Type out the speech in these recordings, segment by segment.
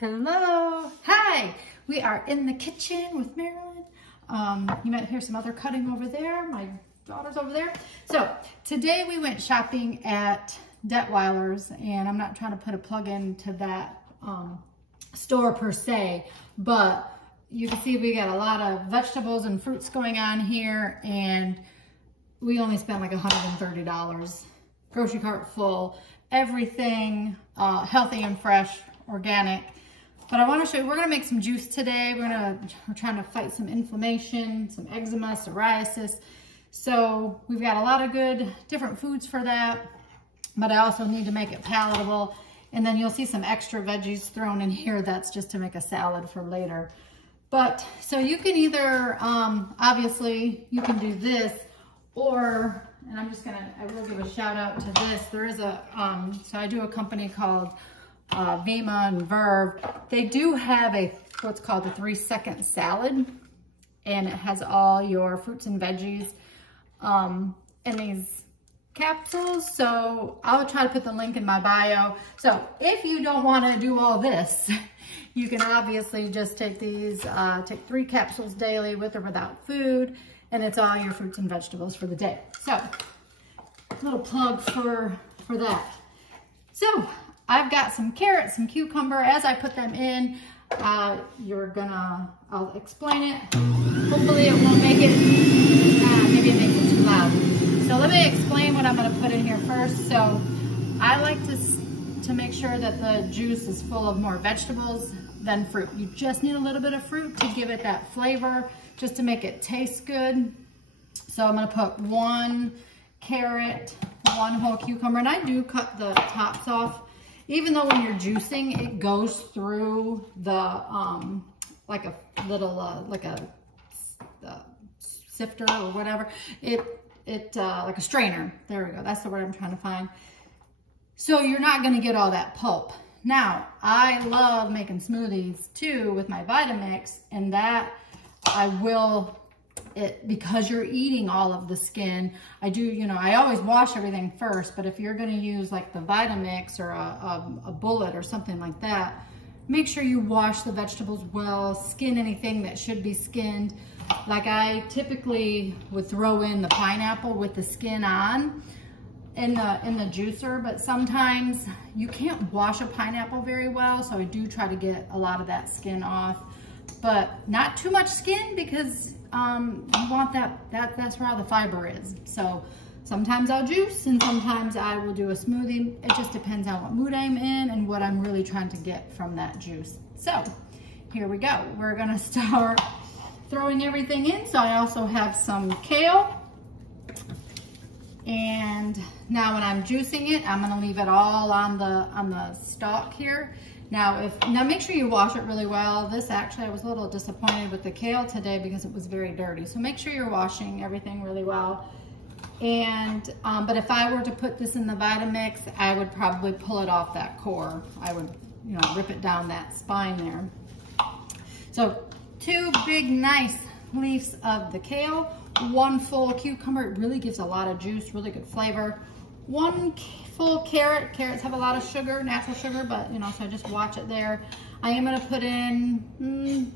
Hello, hi. We are in the kitchen with Marilyn. You might hear some other cutting over there. My daughter's over there. So today we went shopping at Detweiler's, and I'm not trying to put a plug into that store per se, but you can see we got a lot of vegetables and fruits going on here, and we only spent like $130. Grocery cart full, everything healthy and fresh, organic. But I want to show you, we're going to make some juice today. We're trying to fight some inflammation, some eczema, psoriasis. So we've got a lot of good different foods for that, but I also need to make it palatable. And then you'll see some extra veggies thrown in here. That's just to make a salad for later. But so you can either, obviously you can do this, or, and I will give a shout out to this. There is a, so I do a company called Vima and Verve. They do have what's called a 3-second salad, and it has all your fruits and veggies in these capsules. So I'll try to put the link in my bio. So if you don't want to do all this, you can obviously just take these, take 3 capsules daily with or without food, and it's all your fruits and vegetables for the day. So little plug for that. So I've got some carrots, some cucumber. As I put them in, I'll explain it. Hopefully it won't make it, maybe it makes it too loud. So let me explain what I'm gonna put in here first. So I like to make sure that the juice is full of more vegetables than fruit. You just need a little bit of fruit to give it that flavor, just to make it taste good. So I'm gonna put 1 carrot, 1 whole cucumber, and I do cut the tops off. Even though when you're juicing, it goes through the, like a little, like a sifter or whatever. Like a strainer. There we go. That's the word I'm trying to find. So you're not going to get all that pulp. Now, I love making smoothies too with my Vitamix, and that I will, because you're eating all of the skin, I do, I always wash everything first, but if you're going to use like the Vitamix or a bullet or something like that, make sure you wash the vegetables well, skin anything that should be skinned. Like I typically would throw in the pineapple with the skin on in the juicer, but sometimes you can't wash a pineapple very well, so I do try to get a lot of that skin off, but not too much skin, because you want that's where all the fiber is. So sometimes I'll juice and sometimes I will do a smoothie. It just depends on what mood I'm in and what I'm really trying to get from that juice. So here we go. We're gonna start throwing everything in. So I also have some kale. And now when I'm juicing it, I'm gonna leave it all on the stalk here. Now make sure you wash it really well. This actually, I was a little disappointed with the kale today because it was very dirty. So make sure you're washing everything really well. And, but if I were to put this in the Vitamix, I would probably pull it off that core. I would, rip it down that spine there. So 2 big, nice leaves of the kale, 1 full cucumber. It really gives a lot of juice, really good flavor. 1 full carrot. Carrots have a lot of sugar, natural sugar, but so I just watch it there. I am gonna put in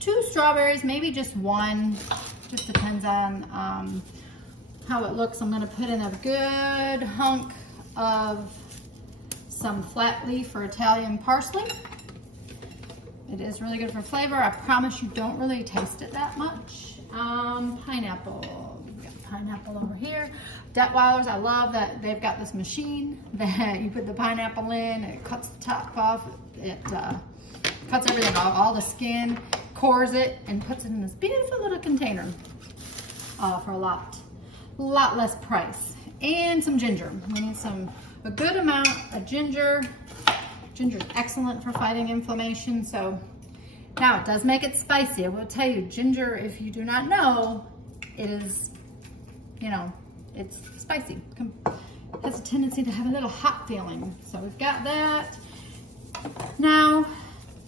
2 strawberries, maybe just 1. Just depends on how it looks. I'm gonna put in a good hunk of some flat leaf or Italian parsley. It is really good for flavor. I promise you don't really taste it that much. Pineapple. We've got pineapple over here. Detweiler's, I love that they've got this machine that you put the pineapple in, it cuts the top off, it cuts everything off, all the skin, cores it, and puts it in this beautiful little container for a lot less price. And some ginger. We need a good amount of ginger. Ginger is excellent for fighting inflammation. So now it does make it spicy. I will tell you, ginger, if you do not know, it is, it's spicy. It has a tendency to have a little hot feeling. So we've got that. Now,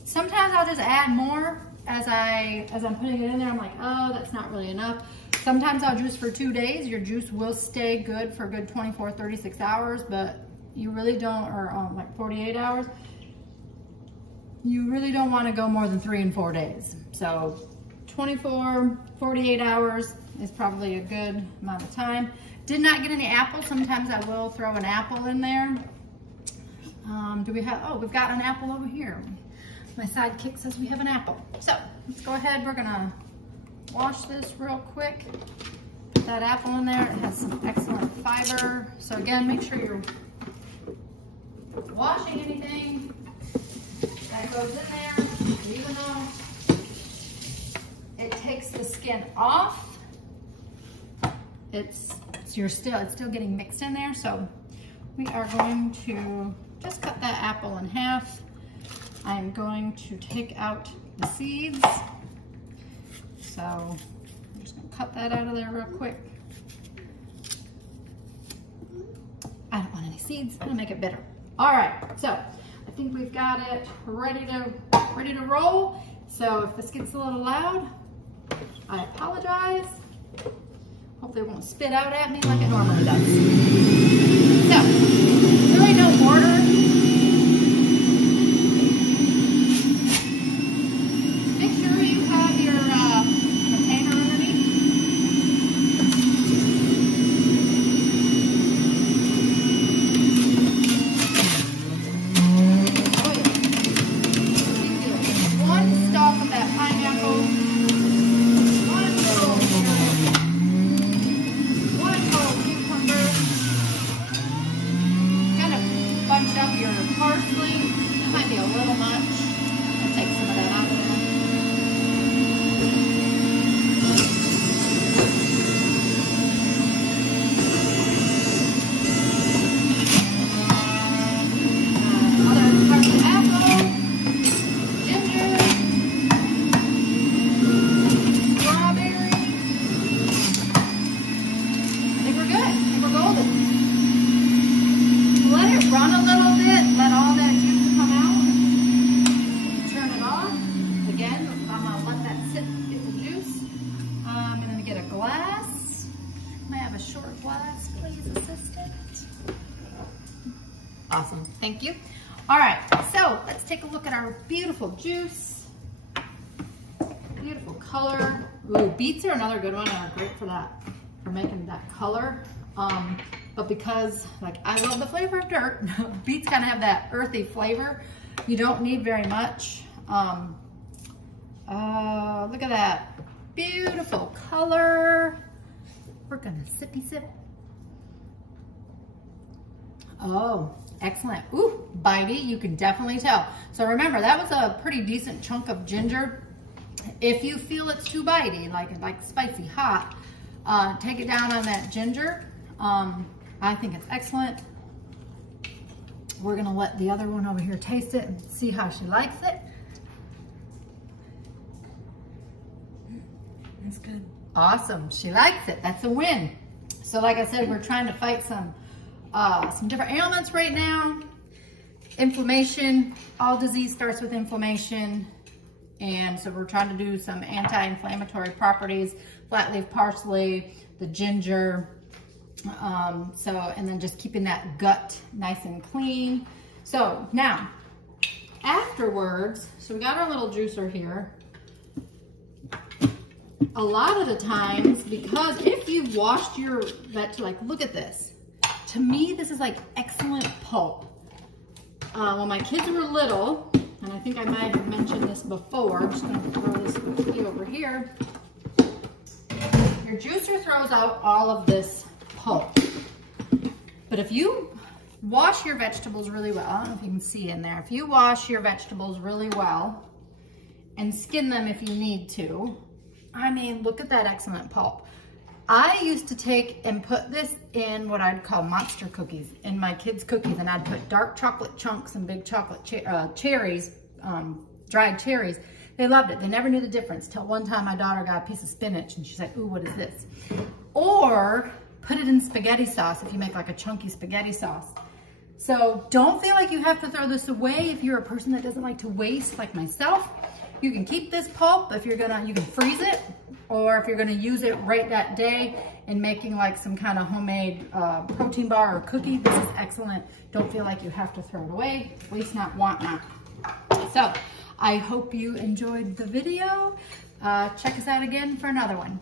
sometimes I'll just add more as I'm putting it in there. I'm like, oh, that's not really enough. Sometimes I'll juice for 2 days. Your juice will stay good for a good 24, 36 hours, but you really don't, or like 48 hours. you really don't want to go more than 3 and 4 days. So 24, 48 hours is probably a good amount of time. Did not get any apple. Sometimes I will throw an apple in there. Do we have, oh, we've got an apple over here. My sidekick says we have an apple. So let's go ahead. We're gonna wash this real quick. Put that apple in there. It has some excellent fiber. So again, make sure you're washing anything that goes in there, even though it takes the skin off. It's still getting mixed in there. So we are going to just cut that apple in half. I'm going to take out the seeds. So I'm just gonna cut that out of there real quick. I don't want any seeds, I'm gonna make it bitter. All right, so I think we've got it ready to roll. So if this gets a little loud, I apologize. Hopefully it won't spit out at me like it normally does. So, really no mortar. Make sure you have your container underneath. Oh yeah. One stalk of that pineapple. One little carrot. One whole cucumber. Kind of bunch up your parsley. That might be a little much. I'll take some of that out of there. Other parts of apple, ginger, strawberry. I think we're good. I think we're golden. Let it run a little bit. Let all that juice come out. Turn it off. Again, I'm going to let that sit, get the juice. I'm going to get a glass. May I have a short glass, please, assistant? Awesome. Thank you. All right. So let's take a look at our beautiful juice. Beautiful color. Ooh, beets are another good one. Are great for that, for making that color. But because, like, I love the flavor of dirt, beets kind of have that earthy flavor. You don't need very much. Look at that. Beautiful color. We're gonna sippy sip. Oh, excellent. Ooh, bitey, you can definitely tell. So remember, that was a pretty decent chunk of ginger. If you feel it's too bitey, like spicy hot, take it down on that ginger. I think it's excellent. We're gonna let the other one over here taste it and see how she likes it. That's good. Awesome, she likes it. That's a win. So like I said, we're trying to fight some different ailments right now. Inflammation, all disease starts with inflammation. And so we're trying to do some anti-inflammatory properties, flat leaf parsley, the ginger, and then just keeping that gut nice and clean. So now, afterwards, so we got our little juicer here. A lot of the times, because if you've washed your veg, like, look at this. To me, this is like excellent pulp. When my kids were little, and I think I might have mentioned this before, I'm just gonna throw this cookie over here. Your juicer throws out all of this pulp. But if you wash your vegetables really well, I don't know if you can see in there, if you wash your vegetables really well and skin them if you need to, I mean, look at that excellent pulp. I used to take and put this in what I'd call monster cookies, in my kids' cookies, and I'd put dark chocolate chunks and big chocolate cherries, dried cherries. They loved it. They never knew the difference till one time my daughter got a piece of spinach and she's like, ooh, what is this? Or put it in spaghetti sauce if you make like a chunky spaghetti sauce. So don't feel like you have to throw this away if you're a person that doesn't like to waste like myself. You can keep this pulp if you're gonna, you can freeze it, or if you're gonna use it right that day in making like some kind of homemade protein bar or cookie, this is excellent. Don't feel like you have to throw it away. Waste not, want not. So So I hope you enjoyed the video. Check us out again for another one.